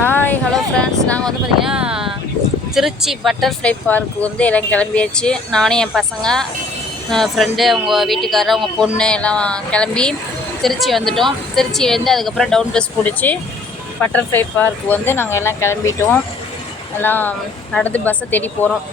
Hi hello friends, நாங்கள் வந்து பார்த்திங்கன்னா திருச்சி பட்டர்ஃப்ளை பார்க்கு வந்து எல்லாம் கிளம்பியாச்சு. நானும் என் பசங்க, ஃப்ரெண்டு, அவங்க வீட்டுக்காரர், அவங்க பொண்ணு எல்லாம் கிளம்பி திருச்சி வந்துட்டோம். திருச்சி வந்து அதுக்கப்புறம் டவுன் பஸ் பிடிச்சி பட்டர்ஃப்ளை பார்க்கு வந்து நாங்கள் எல்லாம் கிளம்பிட்டோம். எல்லாம் நடந்து பஸ்ஸை தேடி போகிறோம்.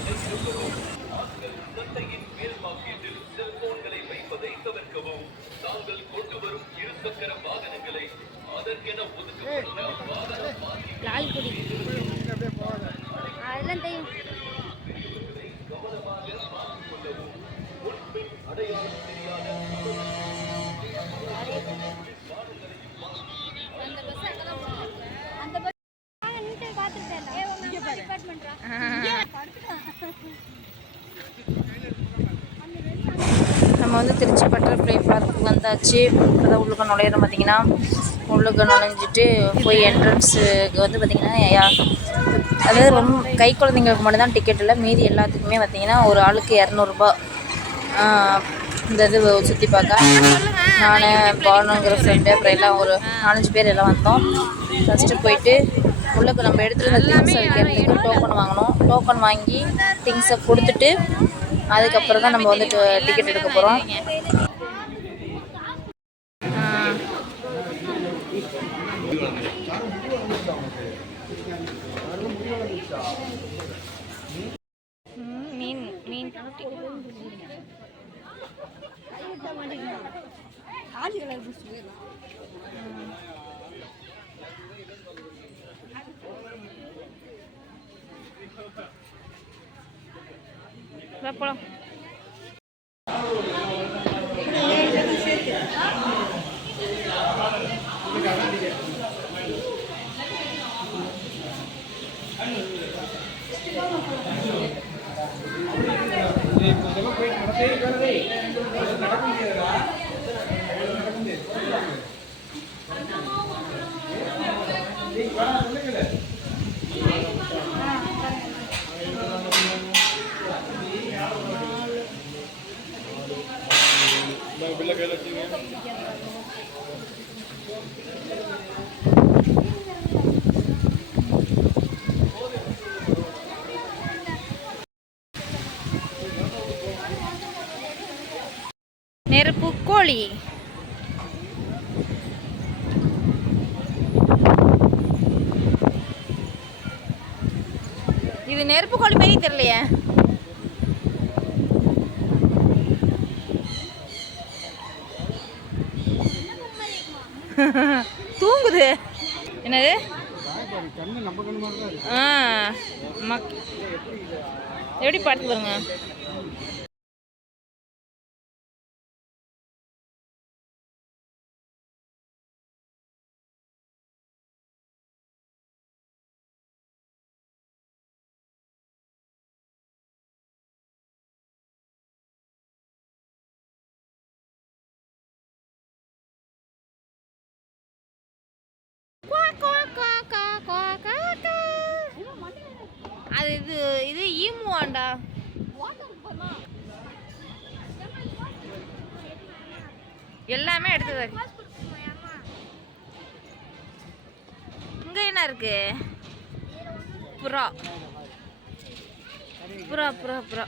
நம்ம வந்து திருச்சி பட்டர்ஃப்ளை பார்க்கு வந்தாச்சு. இப்போதான் உள்ளுக்கு நுழையிறோம். பார்த்திங்கன்னா உள்ளுக்கு நுழைஞ்சிட்டு போய் என்ட்ரன்ஸுக்கு வந்து பார்த்திங்கன்னா அதாவது ரொம்ப கை குழந்தைங்களுக்கு மட்டும்தான் டிக்கெட் இல்லை, மீதி எல்லாத்துக்குமே பார்த்திங்கன்னா ஒரு ஆளுக்கு 200 இந்த இது சுற்றி பார்க்க. நான் பானுங்கிற ஃப்ரெண்டு அப்புறம் எல்லாம் ஒரு 4-5 பேர் எல்லாம் வந்தோம். ஃபஸ்ட்டு போயிட்டு உள்ளுக்கு நம்ம எடுத்துகிட்டு வந்த திங்ஸை வைக்கிறதுக்கு டோக்கன் வாங்கினோம். டோக்கன் வாங்கி திங்ஸை கொடுத்துட்டு அதுக்கப்புறம் தான் நம்ம வந்துட்டு டிக்கெட் எடுக்க போகிறோம். மீன் மீன் போலாம். நெருப்பு கோழி. இது நெருப்பு கோழி மாதிரி தெரியலையே. தூங்குது. என்னது? எப்படி பார்த்து பாருங்க. அது இது ஈமுவாண்டா. எல்லாமே எடுத்தது. இங்க என்ன இருக்கு? புறா புறா புறா புறா.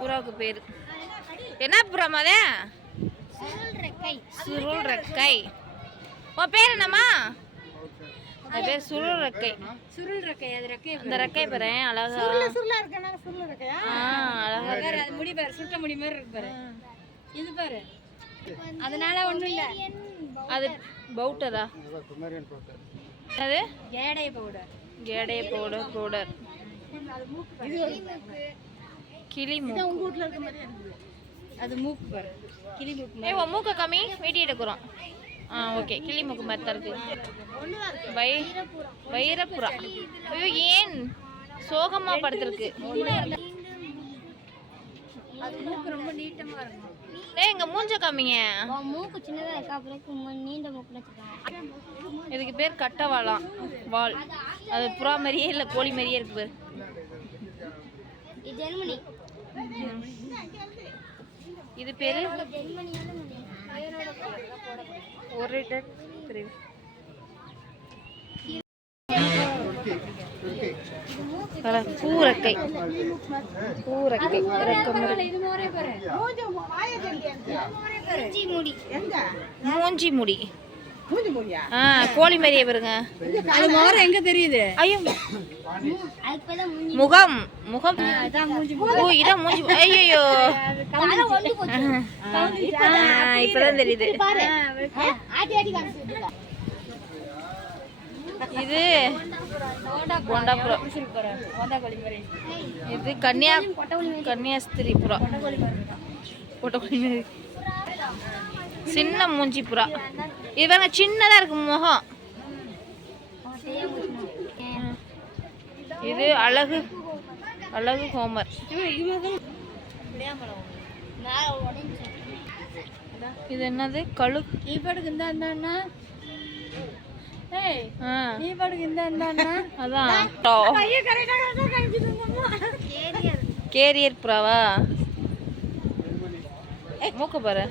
புறாவுக்கு பேரு என்ன புறா மாதே? சுருள் ரெக்கை. உன் பேர் என்னம்மா? அது பேர் சுருள் ரெக்கை. சுருள் ரெக்கை. அது ரெக்கை. அந்த ரெக்கை பாரு அழகா சுருளா இருக்கனால சுருள் ரெக்கையா? அழகா இருக்கு. அது முடி பாரு, சுட்ட முடி மாதிரி இருக்கு பாரு. இது பாரு. அதனால ஒண்ணும் இல்ல. அது பவுட்டரா? அது கேடை பவுடர். கேடை பவுடர் பவுடர். இது கிளி மூக்கு. உங்க வீட்ல இருக்க மாதிரி இருக்குது. அது மூக்கு பாரு. கிளி மூக்கு. ஏய் உன் மூக்க காமி, வீடியோ எடுக்கறோம். ஓகே. கிளி மூக்கு மாதிரி தான் இருக்கு. வைரப்புறா. ஐயோ ஏன் சோகமா படுத்துருக்கு? அது மூக்கு ரொம்ப நீட்டமா இருக்கும். ஏய் எங்க மூஞ்ச காமிங்க. மூக்கு சின்னதா இருக்கு, அப்புறம் நீண்ட மூக்குல வச்சிருக்காங்க. இதுக்கு பேர் கட்டவாளாம். வால். அது புறா மாதிரியே இல்ல, கோழி மாதிரியே இருக்கு பாரு. இது பேரு ஒரு பூரக்கை. பூரக்கை மூஞ்சி முடி. கோழி மாதிரியே பாருங்க. எங்க தெரியுது? ஐயோ முகம். முகம். ஓ இதான் மூஞ்சி. ஐயோ இப்பதான் தெரியுது. இது இது கன்னியாஸ்திரி புறா. சின்ன மூஞ்சி புறா. இது பாருங்க சின்னதா இருக்கு முகம். இது அழகு அழகு ஹோமர். இது என்னது? கழு. கேரியர் புறாவா? மூக்க பாரு.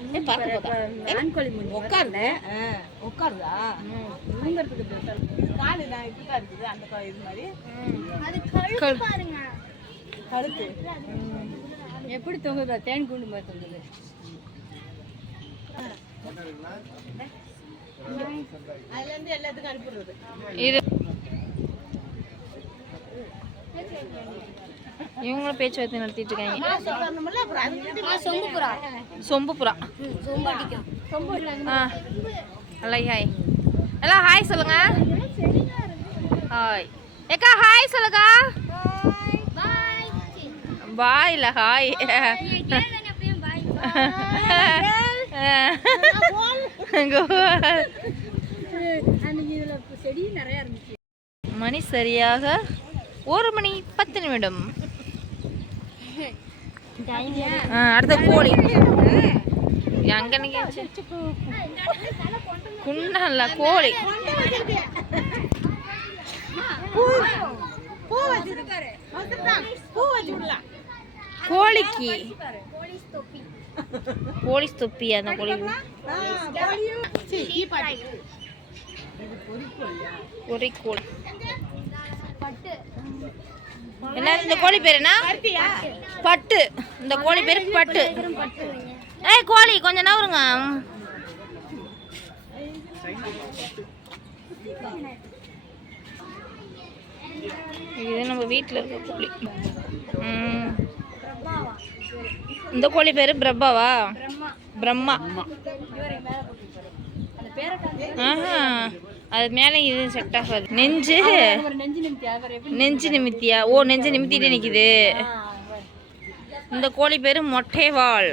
எப்படி தொங்குதா? தேன் கூண்டு மாதிரி தொங்குது. இது இவங்களும் பேச்சுவார்த்தை நடத்திட்டு இருக்காங்க. சொம்புப்புறா. ஹாய் எல்லாம் ஹாய் சொல்லுங்க. ஹாய் ஏக்கா ஹாய் சொல்லுங்க. பாய் இல்ல ஹாய். மணி சரியாக 1:10. அடுத்த கோழி அங்க குண்டல்ல கோழி. கோழிக்கு போலீஸ் தொப்பி. அந்த கோழி ஒரு கோழி. என்ன இந்த கோழி பேர் என்ன? பட்டு. இந்த கோழி பேரு பட்டு. ஏய் கோழி கொஞ்சம் நவருங்க. இது நம்ம வீட்டில் இருக்க கோழி. இந்த கோழி பேரு பிரம்மாவா? பிரம்மா. அது மேலே இது செட் ஆகாது. நெஞ்சு நிமித்தியா? ஓ நெஞ்சு நிமித்திட்டு நிற்குது. இந்த கோழி பேரு மொட்டை வால்.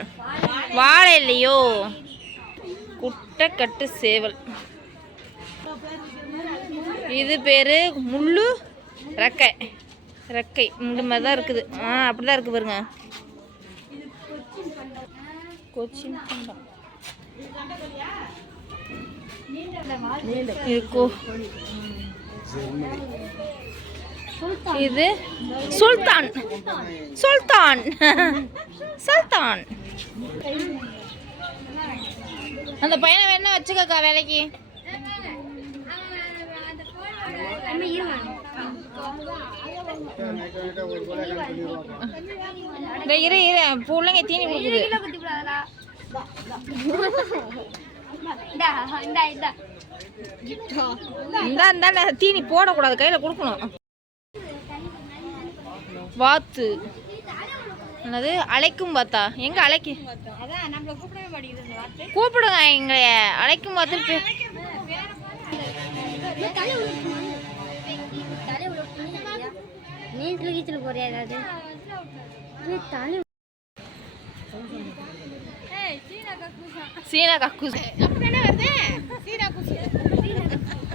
வாழை இல்லையோ? குட்டைக்கட்டு சேவல். இது பேரு முள்ளு ரெக்கை. ரெக்கை இந்த மாதிரி தான் இருக்குது. அப்படிதான் இருக்கு பாருங்க. கொச்சின் இது சுல்தான். சுல்தான் சுல்தான். அந்த பையனை வேணா வச்சுக்கக்கா வேலைக்கு. இரு பிள்ளைங்க தீனி கொடுக்குது. இந்த தீனி போடக்கூடாது, கையில கொடுக்கணும். வாத்து. என்னது? அழைக்கும் வாத்தா? எங்க அழைக்கு கூப்பிடுங்க எங்களைய. அழைக்கும் வாத்து. சீனா கக்கூஸ்.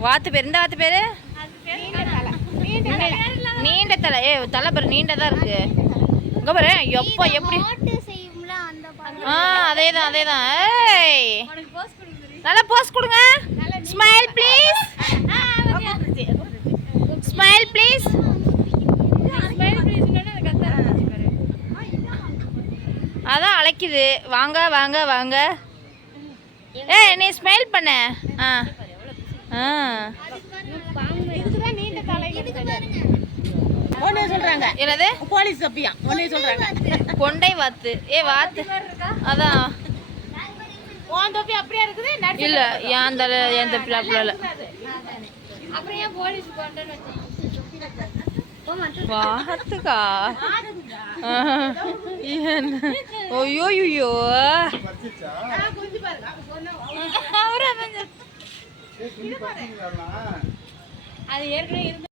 வாத்து பேர். இந்த வாத்து பேரு நீண்ட தலை. தலை பேர் நீண்டதான் இருக்கு. இங்க பாரு எப்போ எப்படி. அதேதான் அதேதான். நல்லா போஸ் கொடுங்க. Smile please. Smile please. அதான் அழைக்குது. வாங்க வாங்க வாங்க. ஏய் நீ ஸ்மைல் பண்ண. ஆ ஆ ஒன்னே சொல்றாங்க. என்னது போலீஸ் தப்பியா ஒன்னே சொல்றாங்க. கொண்டை வாத்து. வாத்து அதான் உன் தொப்பி அப்படியே இருக்குது. இல்ல அந்த எந்த பிள்ளைல அப்புறம் ஏன் போலீஸ் கொண்டன்னு வாத்துக்கா. ஐயோ ஐயோ அது ஏற்கனவே இருந்து.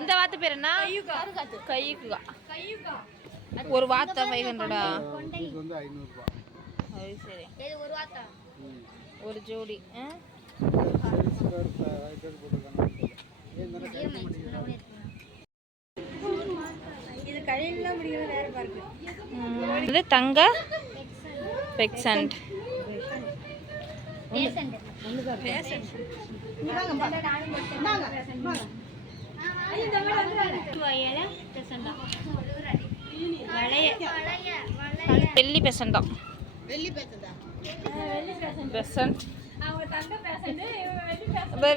இந்த வாத்து பேர் என்ன? கையுக்கா. ஒரு வாத்தா 500. சரி ஒரு ஜோடி. இது தங்க பெக்சன்ட். வெள்ளி பெசண்டா. பெசன்ட்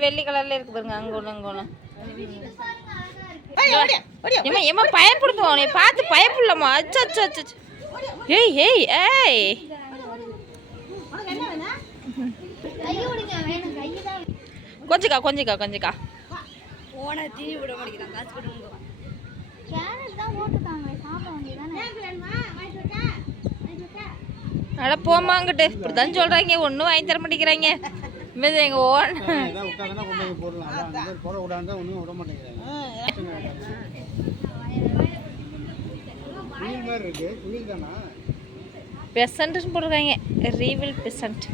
வெள்ளி கலர்ல இருக்கு பாருங்க. அங்க ஒண்ணு அங்க ஒண்ணு. ஏமா பயப்படுத்துவோம். நீ பார்த்து பயப்படலாமா? அச்சோ அச்சோ அச்சோ. ஏய் ஏய் ஏய் கொஞ்சிக்கா கொஞ்சிக்கா கொஞ்சிக்கா. ஓன தீனி விட மாட்டேங்கிறான். காசு கொடுங்க. கேரட் தான் ஓட்டுதாங்க. சாப்பிட வேண்டியதானே. அட போமாங்கிட்டு இப்படிதான் சொல்றாங்க. ஒன்றும் வாங்கி தர மாட்டேங்கிறாங்க. எங்க ஓன் பெசன்ட்னு போட்டிருக்காங்க. ரீவில் பெசன்ட்.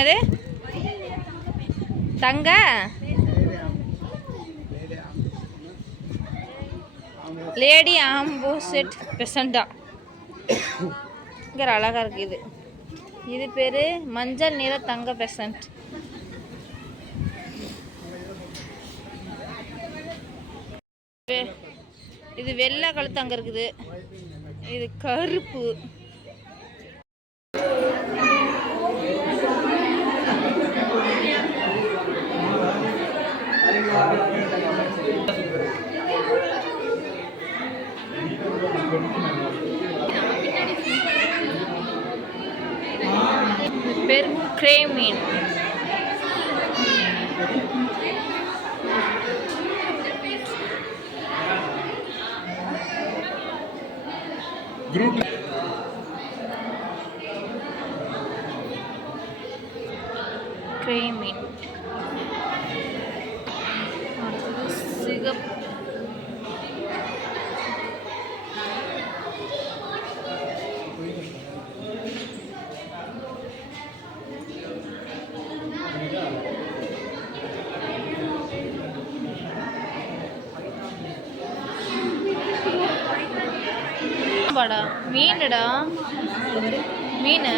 என்னது தங்க லேடி ஆம்போசிட் பெசண்டா. இங்கே அழகா இருக்கு. இது பேரு மஞ்சள் நிற தங்க பெசன்ட். இது வெள்ளை கழுத்து அங்க இருக்குது. இது கருப்பு. பேர் கிரே மீன். கிரே மீன் சிகப்பு. மீனுடா மீன்.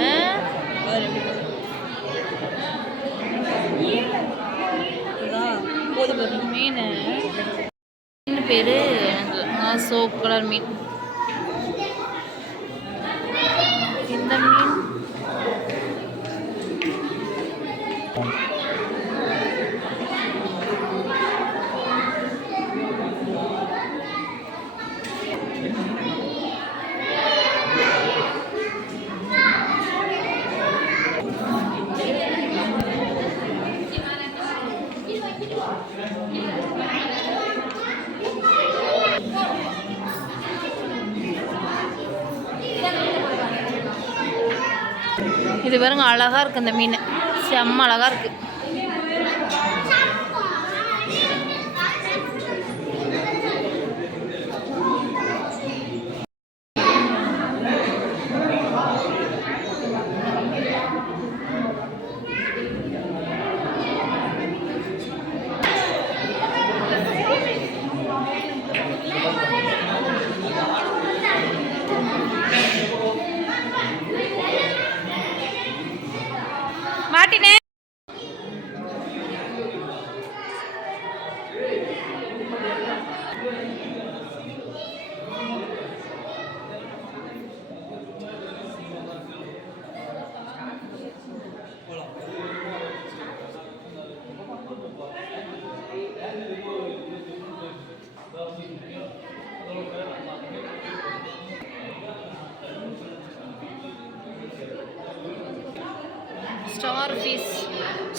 மீன் பேரு சோப்பு கலர் மீன். இந்த மீன் இது பாருங்க அழகா இருக்கு. இந்த மீன் செம்ம அழகா இருக்கு. மாட்டினே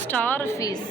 ஸ்டார் ஃபீஸ்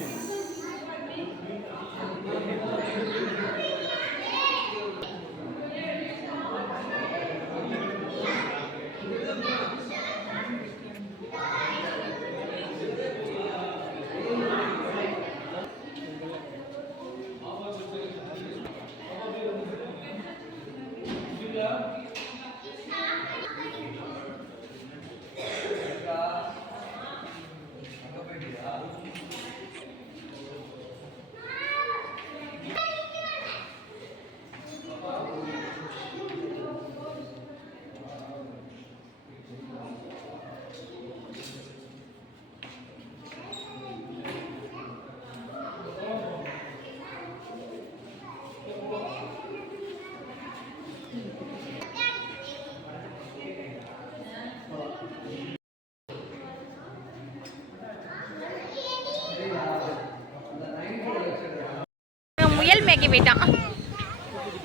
முயல் மேய்க்க போயிட்டான்.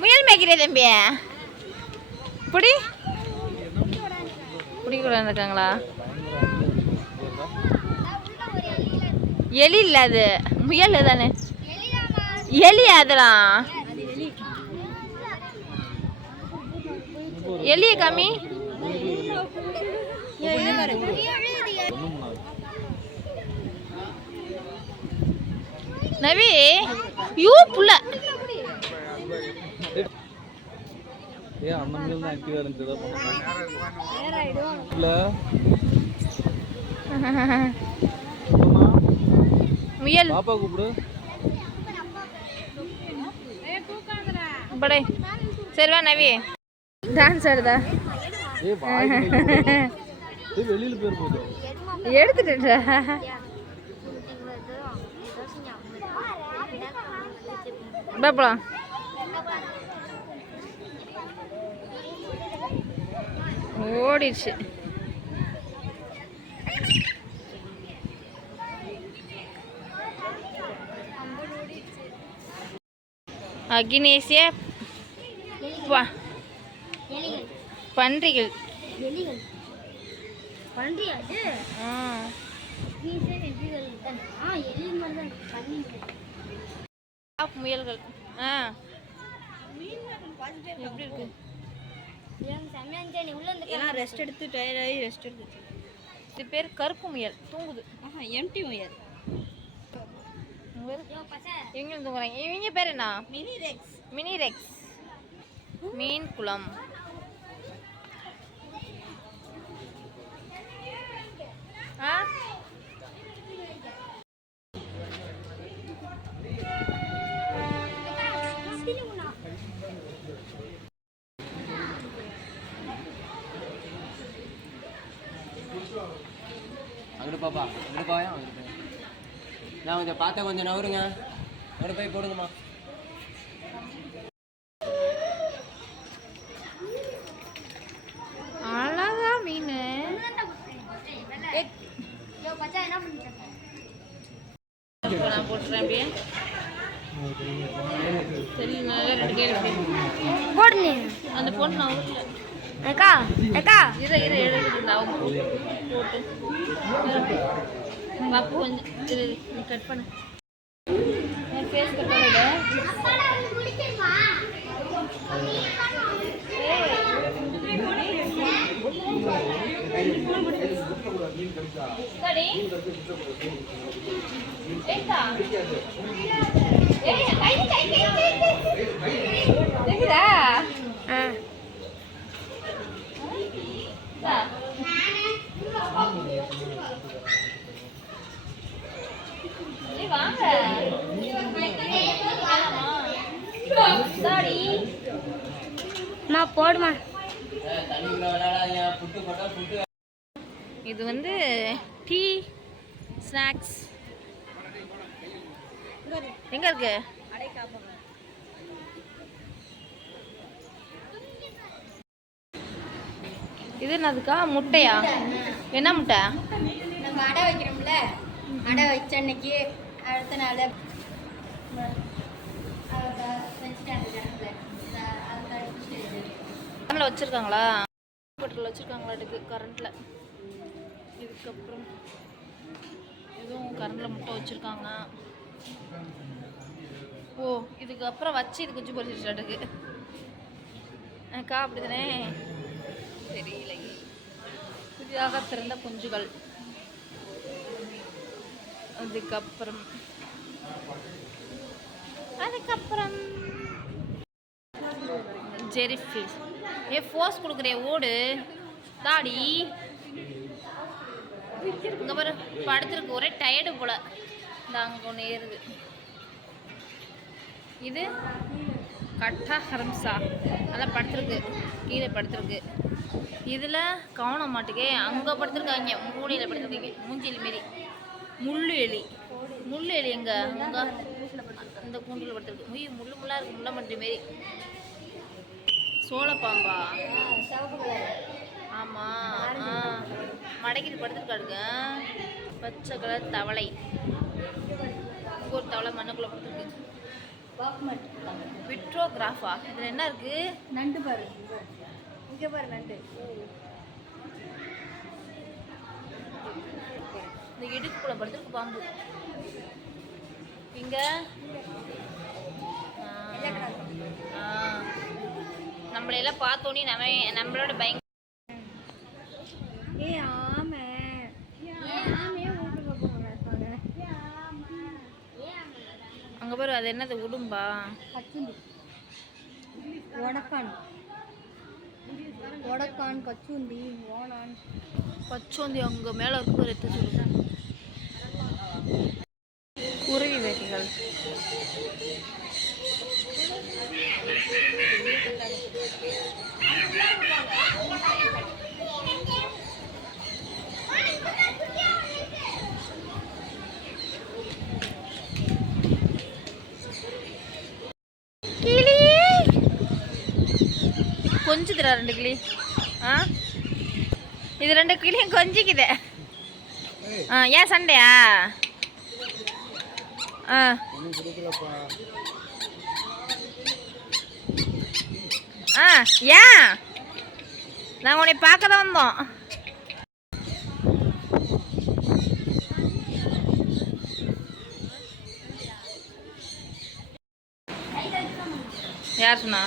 முயல் மேய்க்கிறே தம்பி. புடி கூட இருக்காங்களா? எலி இல்ல, அது முயல் தானே. எலி அதெல்லாம் எலிய காமி. நவி யூ புள்ள ஏ அண்ணன் தான் ஆக்டிவா இருந்துச்சு. இல்ல முயல் பாப்பா கூப்பிடு. படே சரி வா நவி. டான்ஸ் ஆடுதா? ஏ வாய் வெளியில பேர் போகுது. எடுத்துட்டா பாப்பலாம். ஓடிடுச்சு. அக்னேசிய பன்றிகள். முயல்கள். எப்படி இருக்கு? ரெஸ்ட் எடுத்து டயர்டாகி ரெஸ்ட் எடுத்து. இது பேர் கருப்பு முயல். தூங்குது. எம்டி முயல். இவங்களும் தூங்குறாங்க. இவங்க பேர் என்ன? Mini Rex. மீன் குளம். அங்கிட்டு பாப்பா, இங்கிட்டு போயா, நான் கொஞ்சம் பார்த்தா கொஞ்சம் நவருங்க. அங்கிட்டு போய் போடுங்கம்மா. அழகா மீன். நான் போட்டுறேன் அப்படியே. சரி நல்லா 2 கேள்வி போடுங்க. அந்த பொண்ணு நான் ஊர்ல அக்கா இரு எடுத்துட்டு அவங்க போட்டு பாப்பு கொஞ்சம் இரு நீ கட் பண்ணு. என் ஃபேஸ் கட் பண்ணிடு. சரி ஏண்டா ஏய் கை देखदा வாங்க சாரி மா போடுமா. இது வந்து டீ ஸ்நாக்ஸ் எங்க இருக்கு? இது என்னதுக்கா? முட்டையா? என்ன முட்டை? நம்ம அடை வைக்கிறோம்ல, அடை வச்ச அன்னைக்கு அடுத்த நாள் வச்சிருக்காங்களா? வச்சிருக்காங்களா? கரண்ட்ல. இதுக்கப்புறம் கரண்டில் முட்டை வச்சுருக்காங்க. ஓ இதுக்கப்புறம் வச்சு இது குஞ்சு பொறிச்சிட்டு எனக்கா அப்படி தானே தெரியல. புதிதாக பிறந்த குஞ்சுகள். அதுக்கப்புறம் ஜெரி ஃபிஷ். ஃபோர்ஸ் கொடுக்குறே ஓடு தாடி. இங்கே பாரு படுத்துருக்கு, ஒரே டயர்டு போல். இந்த அங்கே ஒன்று ஏறுது. இது கட்டா ஹரம்சா நல்லா படுத்துருக்கு, கீழே படுத்துருக்கு. இதில் கவன மாட்டுக்கே அங்கே படுத்துருக்காங்க, மூளையில் படுத்துருக்கீங்க. மூஞ்சில் மாரி முள்ளு எலி. முள்ளு எலி எங்கே அங்கே அந்த கூண்டில் படுத்துருக்கு. முள்ளு முள்ளாக இருக்குது, முள்ள மண்டி மாரி. சோளப்பாம்பா? ஆமாம், மடக்கிட்டு படுத்துருக்காடுங்க. பச்சை கலர் தவளை. ஒரு தவளை மண்ணுக்குள்ளே படுத்துருக்கு. விட்ரோகிராஃபா? இதில் என்ன இருக்குது? நண்டு பாரு, இங்கே பாரு நண்டு. இந்த இடுக்குள்ள படுத்துருக்கு பாம்பு. இங்கே நம்மளையெல்லாம் பார்த்தோன்னே நம்மளோட பயங்கர அங்கே பாரு, அது என்னது உடும்பா? ஒடக்கான், கச்சூந்தி, ஓணான். பச்சோந்தி அங்கே மேலே இருக்கு, ஒரு எடுத்து சொல்லுங்க. குருவி வகைகள். கிளி கொஞ்சுதுரா, 2 கிளி. இது 2 கிளியும் கொஞ்சிக்குது. ஏன் சண்டையா? ஏன் நாங்கள் உன்னை பார்க்க தான் வந்தோம். யார் சொன்னா?